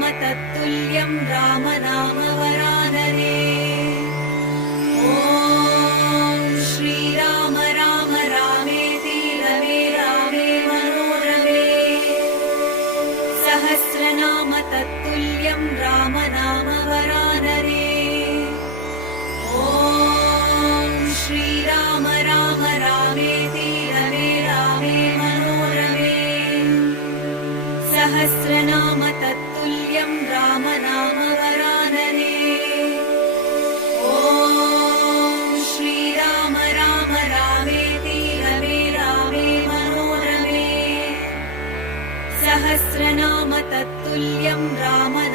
सहस्रनाम तत्तुल्यं राम नाम वरानने। ॐ श्रीराम राम रामेति रमे रामे मनोरमे। सहस्रनाम तत्तुल्यं राम नाम वरानने। ॐ श्रीराम राम रामेति रमे रामे मनोरमे। सहस्रनाम तत्तुल्यं राम नाम वरानने। ॐ श्रीराम राम रामेति रमे रामे मनोरमे। सहस्रनाम तत्तुल्यं राम